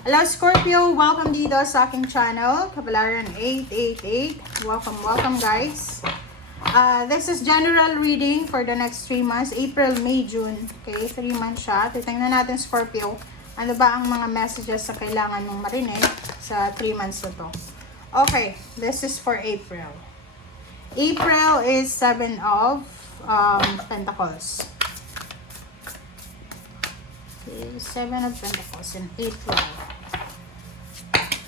Hello Scorpio, welcome dito sa aking channel, Kapalaran 888. Welcome guys. This is general reading for the next 3 months, April, May, June. Okay, 3 months siya. Titingnan natin Scorpio, ano ba ang mga messages na kailangan mong marinig sa 3 months na to. Okay, this is for April. April is 7 of Pentacles. Okay, 7 of Pentacles in April.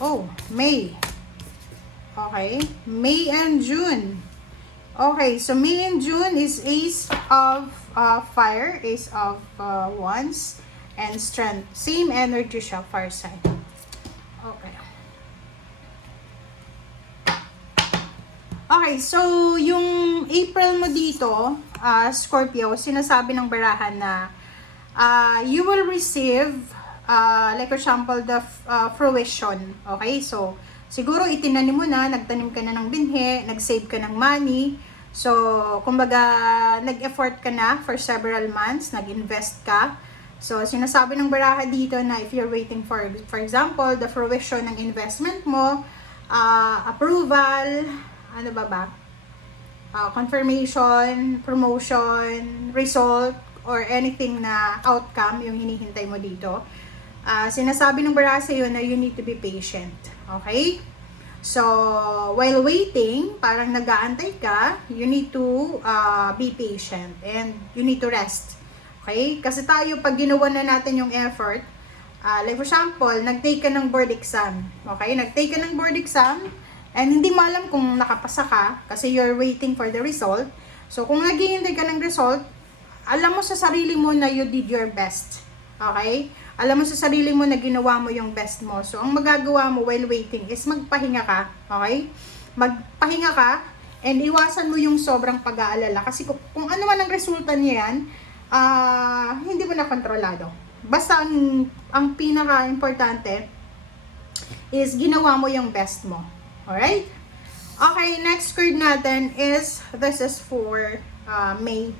Oh, May. Okay, May and June. Okay, so May and June is Ace of Fire, Ace of Wands, and Strength. Same energy siya, fire sign. Okay. Okay, so yung April mo dito, Scorpio, sinasabi ng barahan na you will receive like for example the fruition. Okay, so siguro itinanim mo na, nagtanim ka na ng binhi, nag-save ka ng money, so kumbaga nag-effort ka na for several months, nag-invest ka. So sinasabi ng baraha dito na if you're waiting for example the fruition ng investment mo, approval, ano ba, confirmation, promotion, result, or anything na outcome yung hinihintay mo dito. Sinasabi ng baraha sa'yo na you need to be patient. Okay? So, while waiting, parang nag-aantay ka, you need to be patient and you need to rest. Okay? Kasi tayo, pag ginawa na natin yung effort, like for example, nag-take ka ng board exam. Okay? Nag-take ka ng board exam and hindi mo alam kung nakapasa ka kasi you're waiting for the result. So, kung naghihintay ka ng result, alam mo sa sarili mo na you did your best. Okay? Alam mo sa sarili mo na ginawa mo yung best mo. So, ang magagawa mo while waiting is magpahinga ka. Okay? Magpahinga ka and iwasan mo yung sobrang pag-aalala. Kasi kung ano man ang resulta niya yan, hindi mo na kontrolado. Basta ang pinaka-importante is ginawa mo yung best mo. Alright? Okay, next card natin is, this is for May.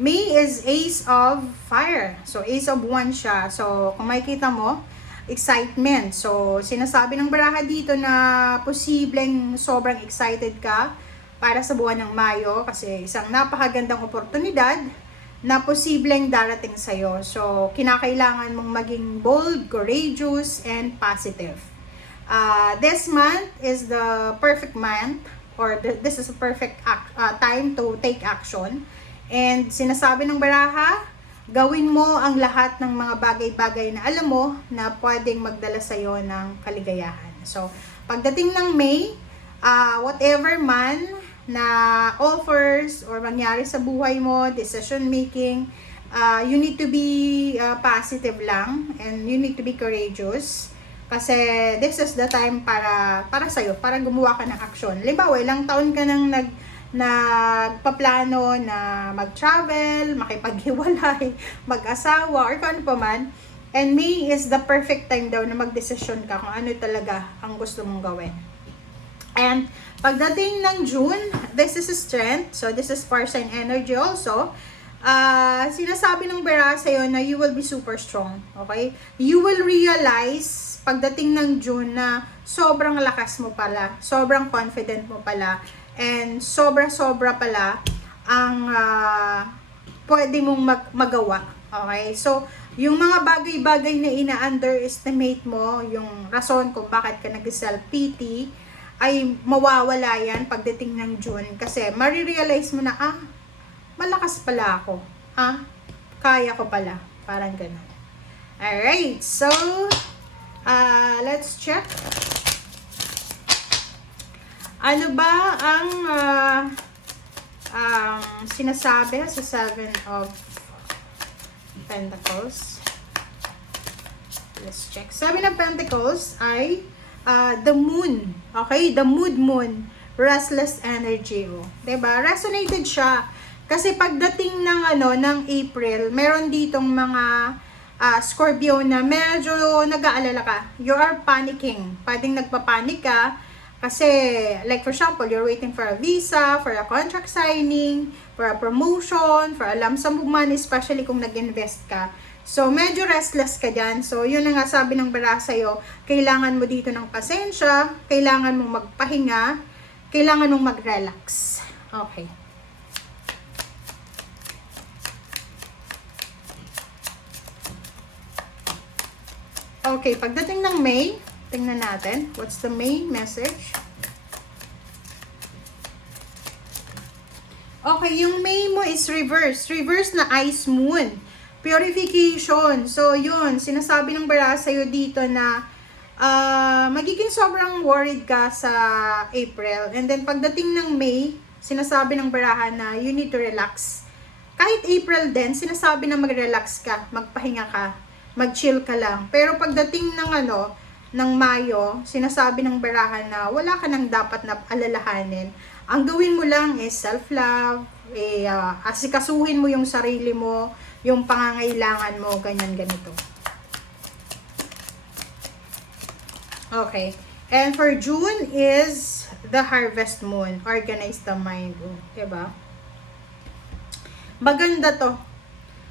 May is Ace of Fire. So, Ace of Wands siya. So, kung makikita mo, excitement. So, sinasabi ng baraha dito na posibleng sobrang excited ka para sa buwan ng Mayo kasi isang napakagandang oportunidad na posibleng darating sa'yo. So, kinakailangan mong maging bold, courageous, and positive. This month is the perfect month or this is a perfect time to take action. And sinasabi ng baraha, gawin mo ang lahat ng mga bagay-bagay na alam mo na pwedeng magdala sa'yo ng kaligayahan. So, pagdating ng May, whatever man na offers or mangyari sa buhay mo, decision making, you need to be positive lang and you need to be courageous. Kasi this is the time para sa'yo, para gumawa ka ng action. Halimbawa, ilang taon ka nang nagpaplano na mag-travel, makipaghiwalay, mag-asawa, or kung ano pa man. And May is the perfect time daw na magdesisyon ka kung ano talaga ang gusto mong gawin. And pagdating ng June, this is strength. So this is fire sign energy also. Sinasabi ng baraha sa'yo na you will be super strong. Okay? You will realize pagdating ng June na sobrang lakas mo pala, sobrang confident mo pala, and sobra-sobra pala ang pwede mong magawa. Okay? So, yung mga bagay-bagay na ina-underestimate mo, yung rason kung bakit ka nag-self-pity, ay mawawala yan pagdating ng June. Kasi marirealize mo na, malakas pala ako. Kaya ko pala. Parang ganun. Alright. So, let's check. Ano ba ang sinasabi sa 7 of Pentacles? Let's check. 7 of Pentacles ay the moon. Okay? The moon. Restless energy. Diba? Resonated siya. Kasi pagdating ng April, meron ditong mga Scorpio na medyo nag-aalala ka. You are panicking. Pwedeng nagpapanik ka. Kasi, like for example, you're waiting for a visa, for a contract signing, for a promotion, for a lump sum of money, especially kung nag-invest ka. So, medyo restless ka dyan. So, yun na nga sabi ng bara sa'yo, kailangan mo dito ng pasensya, kailangan mong magpahinga, kailangan mong mag-relax. Okay. Okay, pagdating ng May, tingnan natin. What's the May message? Okay, yung May mo is reverse. Reverse na ice moon. Purification. So, yun. Sinasabi ng bara sa'yo dito na magiging sobrang worried ka sa April. And then, pagdating ng May, sinasabi ng barahan na you need to relax. Kahit April din, sinasabi na mag-relax ka, magpahinga ka, mag-chill ka lang. Pero pagdating ng ng Mayo, sinasabi ng barahan na wala ka nang dapat na alalahanin. Ang gawin mo lang is self-love, asikasuhin mo yung sarili mo, yung pangangailangan mo, ganyan, ganito. Okay. And for June is the harvest moon. Organize the mind. Diba? Maganda to.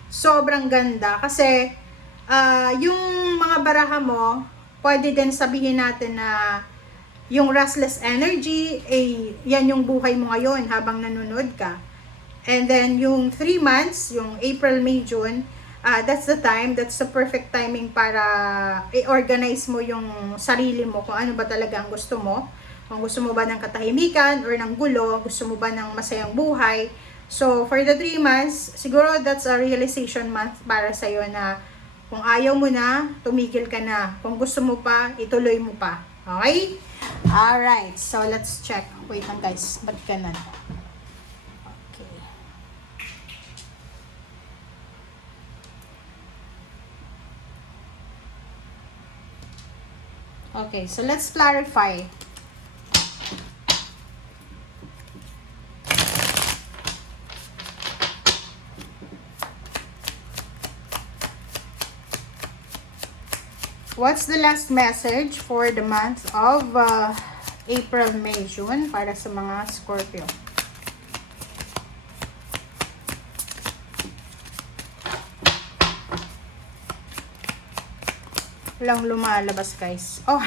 Sobrang ganda. Kasi, yung mga baraha mo, pwede din sabihin natin na yung restless energy, yan yung buhay mo ngayon habang nanonood ka. And then, yung 3 months, yung April, May, June, that's the time, that's the perfect timing para i-organize mo yung sarili mo kung ano ba talaga ang gusto mo. Kung gusto mo ba ng katahimikan or ng gulo, gusto mo ba ng masayang buhay. So, for the 3 months, siguro that's a realization month para sa'yo na kung ayaw mo na, tumigil ka na. Kung gusto mo pa, ituloy mo pa. Okay? Alright, so let's check. Wait lang guys, ba't ganun? Okay. Okay, so let's clarify. What's the last message for the month of April, May, June para sa mga Scorpio? Walang lumalabas, guys. Oh,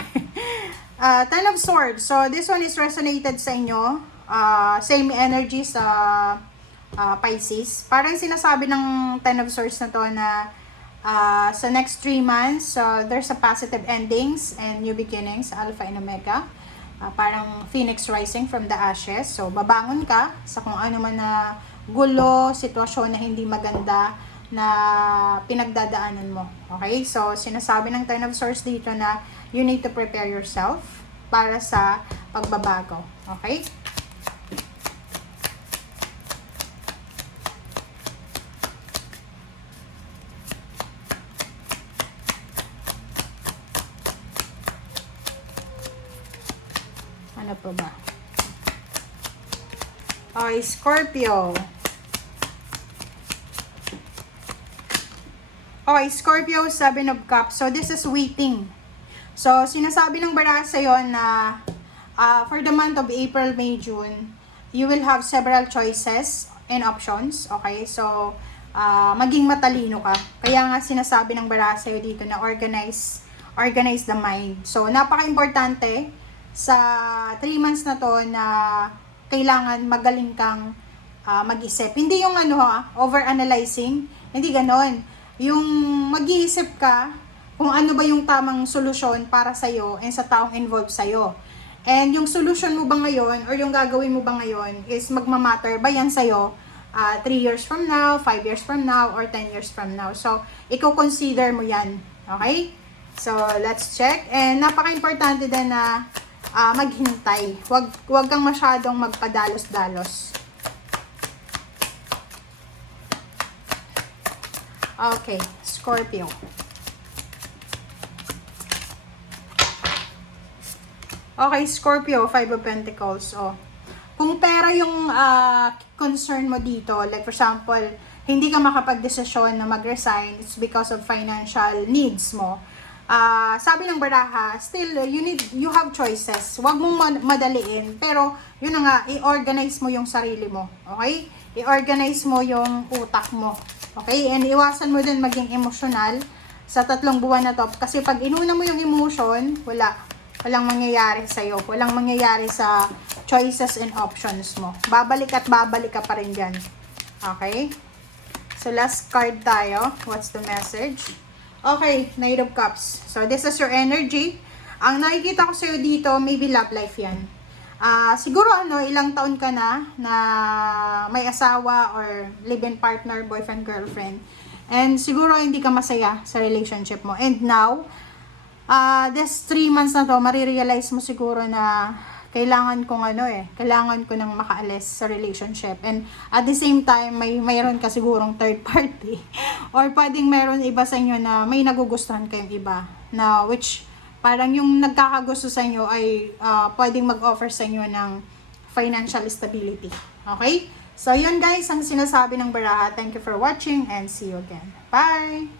Ten of Swords. So, this one is resonated sa inyo. Same energy sa Pisces. Parang sinasabi ng Ten of Swords na to na sa next 3 months, there's a positive endings and new beginnings, Alpha and Omega. Parang Phoenix rising from the ashes. So, babangon ka sa kung ano man na gulo, sitwasyon na hindi maganda na pinagdadaanan mo. Okay? So, sinasabi ng Ten of Swords dito na you need to prepare yourself para sa pagbabago. Okay? Ano pa ba? Okay, Scorpio. Okay, Scorpio, 7 of Cups. So, this is waiting. So, sinasabi ng baraha sa'yo na for the month of April, May, June, you will have several choices and options. Okay? So, maging matalino ka. Kaya nga sinasabi ng baraha sa'yo dito na organize the mind. So, napaka-importante sa 3 months na to na kailangan magaling kang mag-isip. Hindi yung over-analyzing. Hindi ganon. Yung mag-iisip ka kung ano ba yung tamang solusyon para sa'yo and sa taong involved sa'yo. And yung solution mo ba ngayon or yung gagawin mo ba ngayon is magmamatter ba yan sa'yo 3 years from now, 5 years from now, or 10 years from now. So, i-consider mo yan. Okay? So, let's check. And napaka-importante din na maghintay. Huwag kang masyadong magpadalos-dalos. Okay, Scorpio. Okay, Scorpio, 5 of Pentacles. Oh. Kung pera yung concern mo dito, like for example, hindi ka makapag-desisyon na mag-resign, it's because of financial needs mo. Sabi ng baraha, still, you have choices. Huwag mong madaliin. Pero, yun na nga, i-organize mo yung sarili mo. Okay? I-organize mo yung utak mo. Okay? And iwasan mo din maging emosyonal sa 3 buwan na to. Kasi pag inuna mo yung emotion, walang mangyayari sa'yo. Walang mangyayari sa choices and options mo. Babalik at babalik ka pa rin dyan. Okay? So, last card tayo. What's the message? Okay, Knight of Cups. So, this is your energy. Ang nakikita ko sa'yo dito, maybe love life yan. Siguro ilang taon ka na may asawa or live-in partner, boyfriend, girlfriend. And siguro hindi ka masaya sa relationship mo. And now, this 3 months na to, marirealize mo siguro na kailangan ko ng makaalis sa relationship. And at the same time, mayroon ka sigurong third party. Or pwedeng mayroon iba sa inyo na may nagugustuhan kayong iba. Na which parang yung nagkakagusto sa inyo ay pwedeng mag-offer sa inyo ng financial stability. Okay? So, yun guys, ang sinasabi ng baraha. Thank you for watching and see you again. Bye!